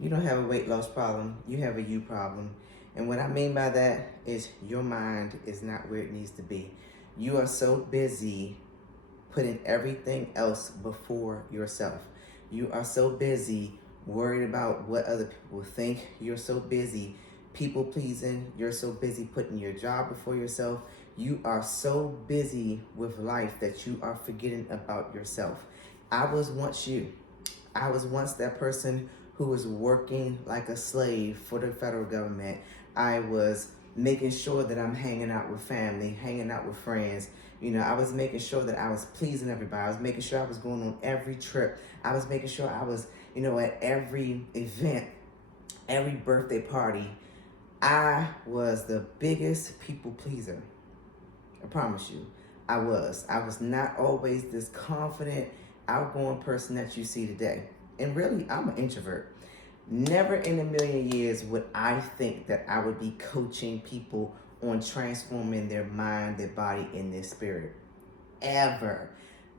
You don't have a weight loss problem, you have a you problem. And what I mean by that is your mind is not where it needs to be. You are so busy putting everything else before yourself. You are so busy worried about what other people will think. You're so busy people pleasing. You're so busy putting your job before yourself. You are so busy with life that you are forgetting about yourself. I was once you. I was once that person who was working like a slave for the federal government. I was making sure that I'm hanging out with family, hanging out with friends. I was making sure that I was pleasing everybody. I was making sure I was going on every trip. I was making sure I was, at every event, every birthday party. I was the biggest people pleaser. I promise you, I was. I was not always this confident, outgoing person that you see today. And really, I'm an introvert. Never in a million years would I think that I would be coaching people on transforming their mind, their body, and their spirit. Ever.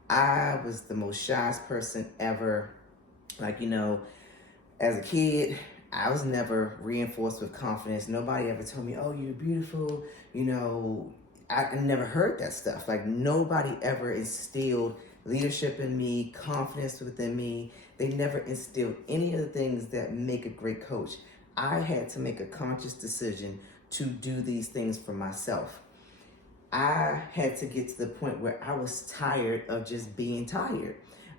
I was the most shyest person ever. As a kid, I was never reinforced with confidence. Nobody ever told me, oh, you're beautiful. I never heard that stuff. Like, nobody ever instilled leadership in me, confidence within me. They never instilled any of the things that make a great coach. I had to make a conscious decision to do these things for myself. I had to get to the point where I was tired of just being tired.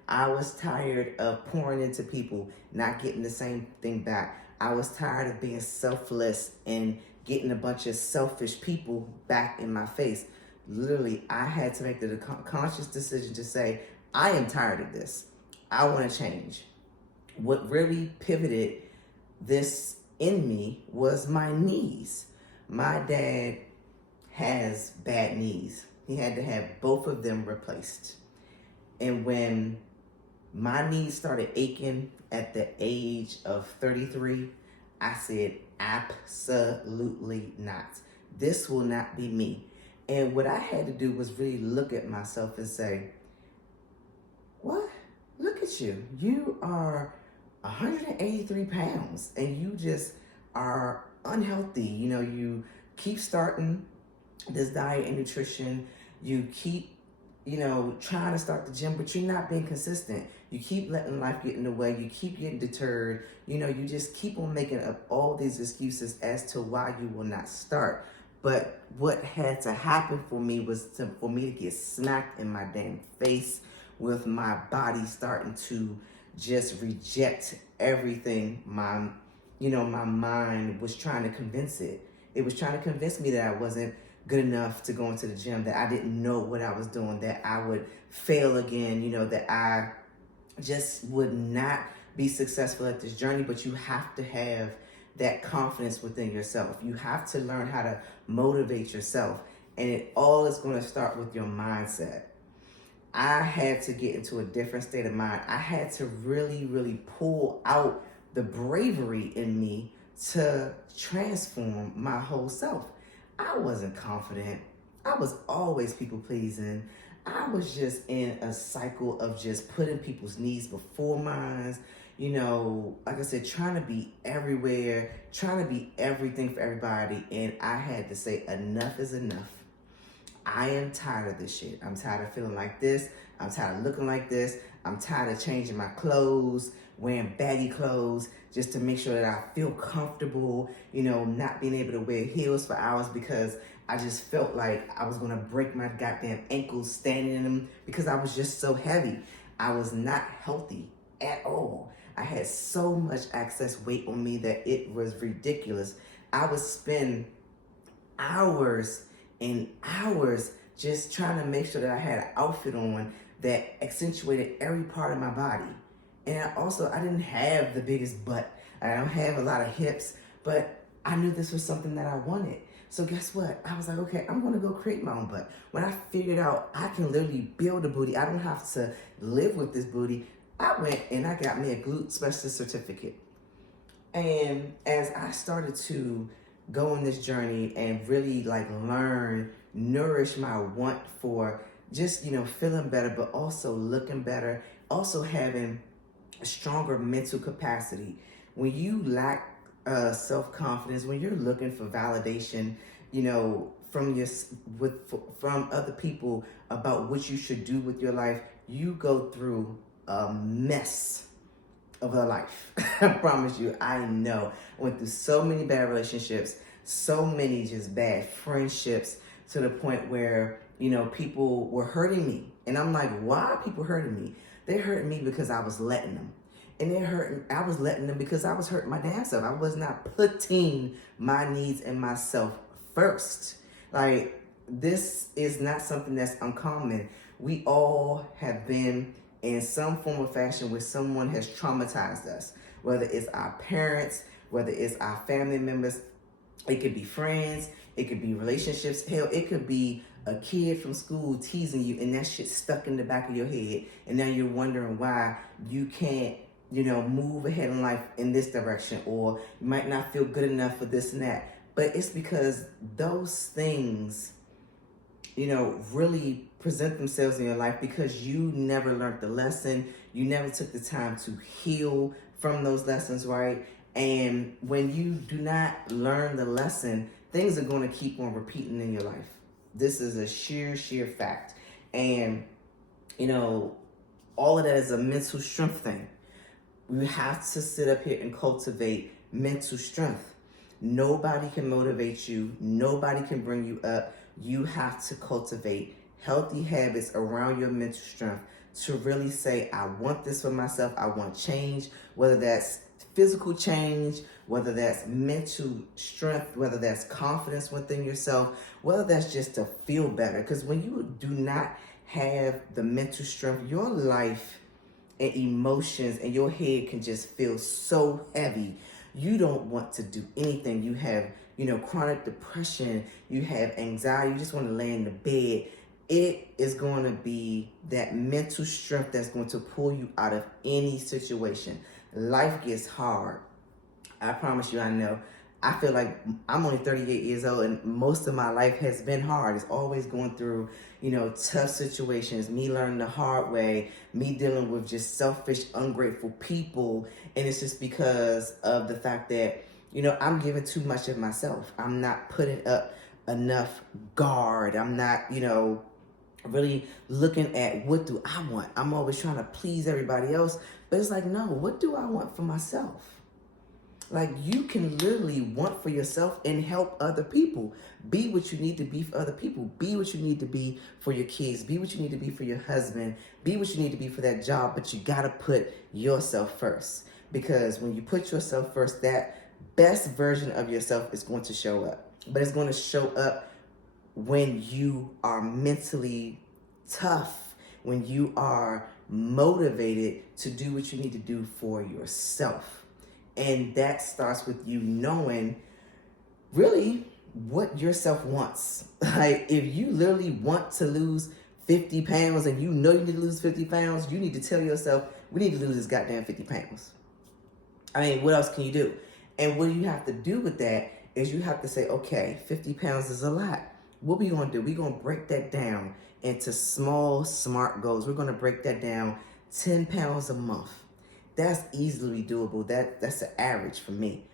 I was tired of pouring into people, not getting the same thing back. I was tired of being selfless and getting a bunch of selfish people back in my face. Literally, I had to make the conscious decision to say, I am tired of this. I want to change. What really pivoted this in me was my knees. My dad has bad knees. He had to have both of them replaced. And when my knees started aching at the age of 33, I said, absolutely not. This will not be me. And what I had to do was really look at myself and say, what? Look at you. You are 183 pounds and you just are unhealthy. You keep starting this diet and nutrition. You keep, trying to start the gym, but you're not being consistent. You keep letting life get in the way. You keep getting deterred. You just keep on making up all these excuses as to why you will not start. But what had to happen for me was for me to get smacked in my damn face with my body starting to just reject everything my mind was trying to convince it. It was trying to convince me that I wasn't good enough to go into the gym, that I didn't know what I was doing, that I would fail again, that I just would not be successful at this journey. But you have to have that confidence within yourself. You have to learn how to motivate yourself. And it all is going to start with your mindset. I had to get into a different state of mind. I had to really, really pull out the bravery in me to transform my whole self. I wasn't confident. I was always people pleasing. I was just in a cycle of just putting people's needs before mine. Like I said, trying to be everywhere, trying to be everything for everybody. And I had to say, enough is enough. I am tired of this shit. I'm tired of feeling like this. I'm tired of looking like this. I'm tired of changing my clothes, wearing baggy clothes, just to make sure that I feel comfortable, not being able to wear heels for hours because I just felt like I was gonna break my goddamn ankles standing in them because I was just so heavy. I was not healthy at all. I had so much excess weight on me that it was ridiculous. I would spend hours and hours just trying to make sure that I had an outfit on that accentuated every part of my body. And I didn't have the biggest butt. I don't have a lot of hips, but I knew this was something that I wanted. So guess what? I was like, okay, I'm gonna go create my own butt. When I figured out I can literally build a booty, I don't have to live with this booty, I went and I got me a glute specialist certificate. And as I started to go on this journey and really nourish my want for just, feeling better, but also looking better, also having a stronger mental capacity, When you lack self-confidence, when you're looking for validation, from from other people about what you should do with your life, you go through a mess of a life. I promise you, I know. I went through so many bad relationships, so many just bad friendships, to the point where, people were hurting me. And I'm like, why are people hurting me? They hurt me because I was letting them. And I was letting them because I was hurting my damn self. I was not putting my needs and myself first. Like, this is not something that's uncommon. We all have been in some form or fashion where someone has traumatized us, whether it's our parents, whether it's our family members. It could be friends, it could be relationships, hell, it could be a kid from school teasing you, and that shit stuck in the back of your head, and now you're wondering why you can't, move ahead in life in this direction, or you might not feel good enough for this and that. But it's because those things, really present themselves in your life because you never learned the lesson. You never took the time to heal from those lessons, right? And when you do not learn the lesson, things are going to keep on repeating in your life. This is a sheer fact. And, all of that is a mental strength thing. We have to sit up here and cultivate mental strength. Nobody can motivate you. Nobody can bring you up. You have to cultivate healthy habits around your mental strength to really say, I want this for myself. I want change, whether that's physical change, whether that's mental strength, whether that's confidence within yourself, whether that's just to feel better. Because when you do not have the mental strength, your life and emotions and your head can just feel so heavy. You don't want to do anything. You have, chronic depression, you have anxiety, you just want to lay in the bed. It is going to be that mental strength that's going to pull you out of any situation. Life gets hard. I promise you, I know. I feel like I'm only 38 years old, and most of my life has been hard. It's always going through, tough situations, me learning the hard way, me dealing with just selfish, ungrateful people. And it's just because of the fact that, I'm giving too much of myself. I'm not putting up enough guard. I'm not, really looking at what do I want. I'm always trying to please everybody else. But it's like, no, what do I want for myself? Like, you can literally want for yourself and help other people. Be what you need to be for other people. Be what you need to be for your kids. Be what you need to be for your husband. Be what you need to be for that job. But you got to put yourself first. Because when you put yourself first, that best version of yourself is going to show up. But it's going to show up when you are mentally tough, when you are motivated to do what you need to do for yourself. And that starts with you knowing really what yourself wants. Like, if you literally want to lose 50 pounds and you know you need to lose 50 pounds, you need to tell yourself, we need to lose this goddamn 50 pounds. I mean, what else can you do? And what you have to do with that is you have to say, okay, 50 pounds is a lot. What we going to do? We're going to break that down into small, smart goals. We're going to break that down 10 pounds a month. That's easily doable. That's the average for me,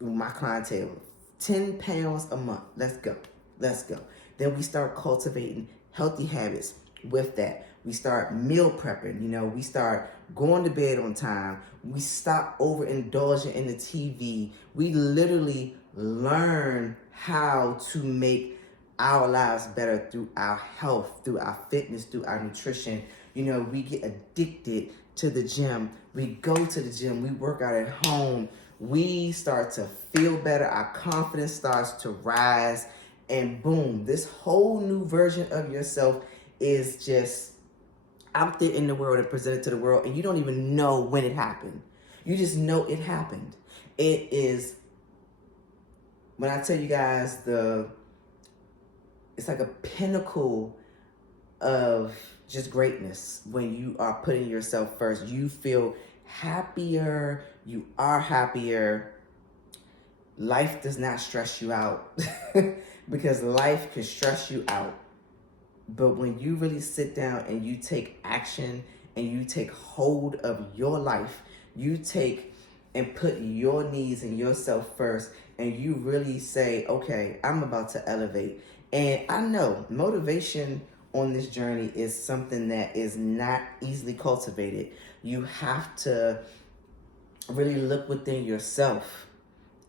my clientele. 10 pounds a month. Let's go. Then we start cultivating healthy habits with that. We start meal prepping. We start going to bed on time. We stop overindulging in the TV. We literally learn how to make our lives better through our health, through our fitness, through our nutrition. We get addicted to the gym. We go to the gym. We work out at home. We start to feel better. Our confidence starts to rise. And boom, this whole new version of yourself is just out there in the world and presented to the world. And you don't even know when it happened. You just know it happened. It is, when I tell you guys, it's like a pinnacle of just greatness. When you are putting yourself first, you feel happier. You are happier. Life does not stress you out because life can stress you out. But when you really sit down and you take action and you take hold of your life, you take and put your needs and yourself first, and you really say, okay, I'm about to elevate. And I know motivation on this journey is something that is not easily cultivated. You have to really look within yourself,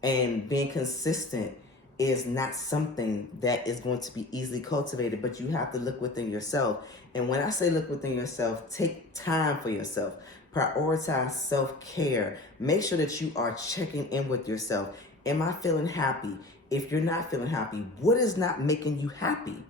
and being consistent is not something that is going to be easily cultivated, but you have to look within yourself. And when I say look within yourself, take time for yourself. Prioritize self-care. Make sure that you are checking in with yourself. Am I feeling happy? If you're not feeling happy, what is not making you happy?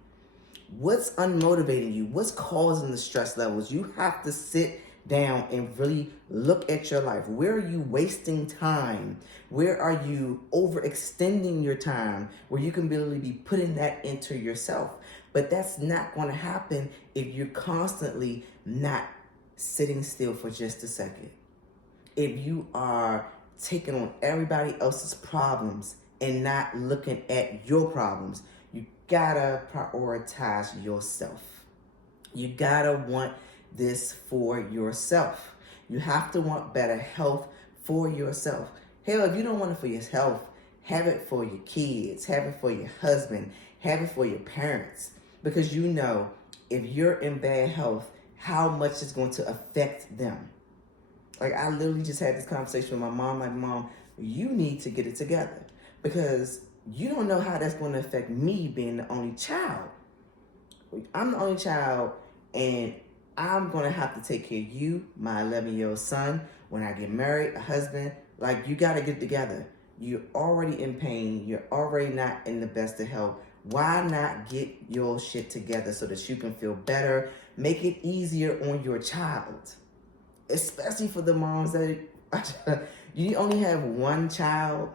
What's unmotivating you? What's causing the stress levels? You have to sit down and really look at your life. Where are you wasting time? Where are you overextending your time where you can really be putting that into yourself? But that's not going to happen if you're constantly not sitting still for just a second. If you are taking on everybody else's problems and not looking at your problems, you gotta prioritize yourself. You gotta want this for yourself. You have to want better health for yourself. Hell, if you don't want it for your health, have it for your kids, have it for your husband, have it for your parents. Because you know, if you're in bad health, how much it's going to affect them. Like, I literally just had this conversation with my mom. Like, Mom, you need to get it together. Because you don't know how that's going to affect me being the only child. I'm the only child, and I'm going to have to take care of you, my 11-year-old son, when I get married, a husband. Like, you got to get together. You're already in pain. You're already not in the best of health. Why not get your shit together so that you can feel better? Make it easier on your child. Especially for the moms that you only have one child.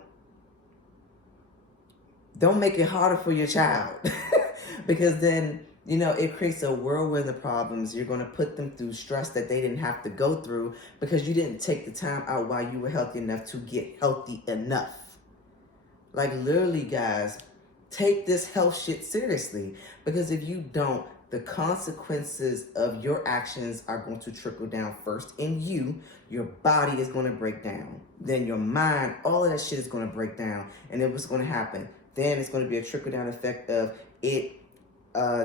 Don't make it harder for your child. Because then, you know, it creates a whirlwind of problems. You're going to put them through stress that they didn't have to go through because you didn't take the time out while you were healthy enough to get healthy enough. Like, literally, guys, take this health shit seriously. Because if you don't, the consequences of your actions are going to trickle down first in you. Your body is going to break down. Then your mind, all of that shit is going to break down. And then what's going to happen? Then it's going to be a trickle down effect of it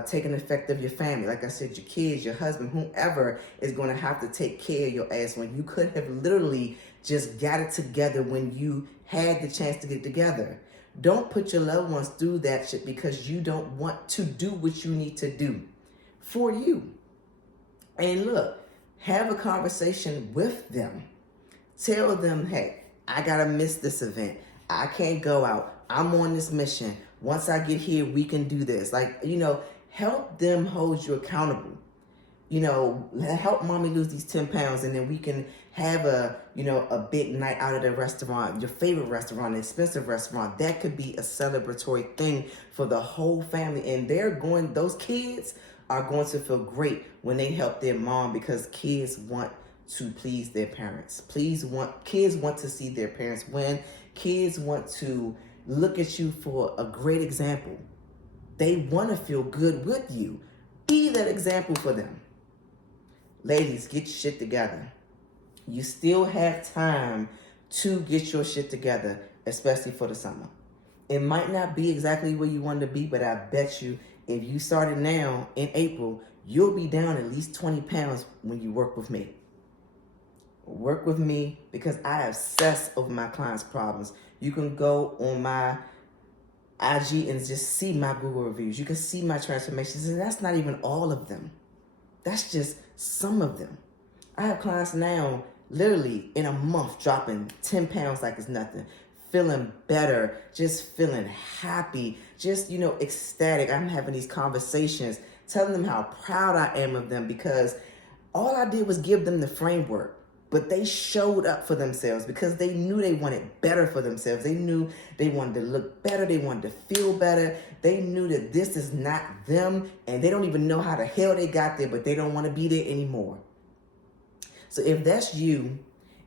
taking effect of your family. Like I said, your kids, your husband, whoever is going to have to take care of your ass when you could have literally just got it together when you had the chance to get it together. Don't put your loved ones through that shit because you don't want to do what you need to do for you. And look, have a conversation with them. Tell them, hey, I gotta miss this event. I can't go out. I'm on this mission. Once I get here, we can do this. Like, you know, help them hold you accountable. You know, help mommy lose these 10 pounds, and then we can have a big night out at a restaurant, your favorite restaurant, an expensive restaurant. That could be a celebratory thing for the whole family. And those kids are going to feel great when they help their mom, because kids want to please their parents. Kids want to see their parents win. Kids want to look at you for a great example. They want to feel good with you. Be that example for them. Ladies, get your shit together. You still have time to get your shit together, especially for the summer. It might not be exactly where you want to be, but I bet you if you started now in April, you'll be down at least 20 pounds when you work with me. Work with me because I obsess over my clients' problems. You can go on my IG and just see my Google reviews. You can see my transformations, and that's not even all of them. That's just some of them. I have clients now, literally in a month, dropping 10 pounds like it's nothing. Feeling better, just feeling happy, just, ecstatic. I'm having these conversations, telling them how proud I am of them because all I did was give them the framework. But they showed up for themselves because they knew they wanted better for themselves. They knew they wanted to look better. They wanted to feel better. They knew that this is not them, and they don't even know how the hell they got there, but they don't want to be there anymore. So if that's you,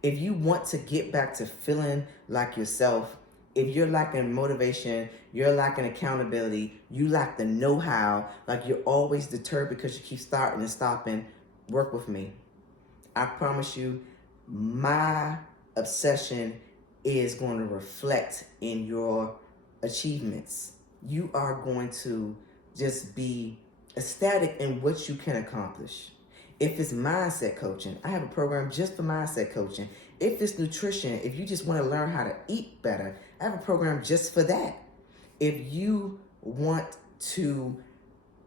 if you want to get back to feeling like yourself, if you're lacking motivation, you're lacking accountability, you lack the know-how, like you're always deterred because you keep starting and stopping, work with me. I promise you, my obsession is going to reflect in your achievements. You are going to just be ecstatic in what you can accomplish. If it's mindset coaching, I have a program just for mindset coaching. If it's nutrition, if you just want to learn how to eat better, I have a program just for that. If you want to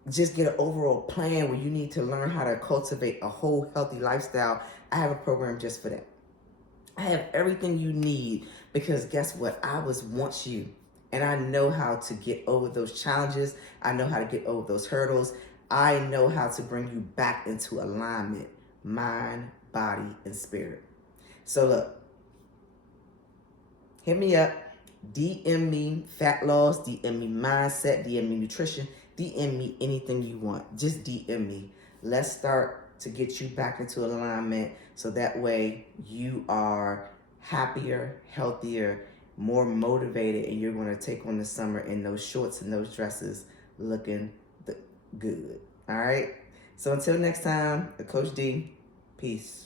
just get an overall plan where you need to learn how to cultivate a whole healthy lifestyle, I have a program just for that. I have everything you need because guess what? I was once you. And I know how to get over those challenges. I know how to get over those hurdles. I know how to bring you back into alignment, mind, body, and spirit. So look, hit me up, DM me fat loss, DM me mindset, DM me nutrition, DM me anything you want. Just DM me. Let's start to get you back into alignment so that way you are happier, healthier, more motivated, and you're going to take on the summer in those shorts and those dresses looking good. All right? So until next time, Coach D, peace.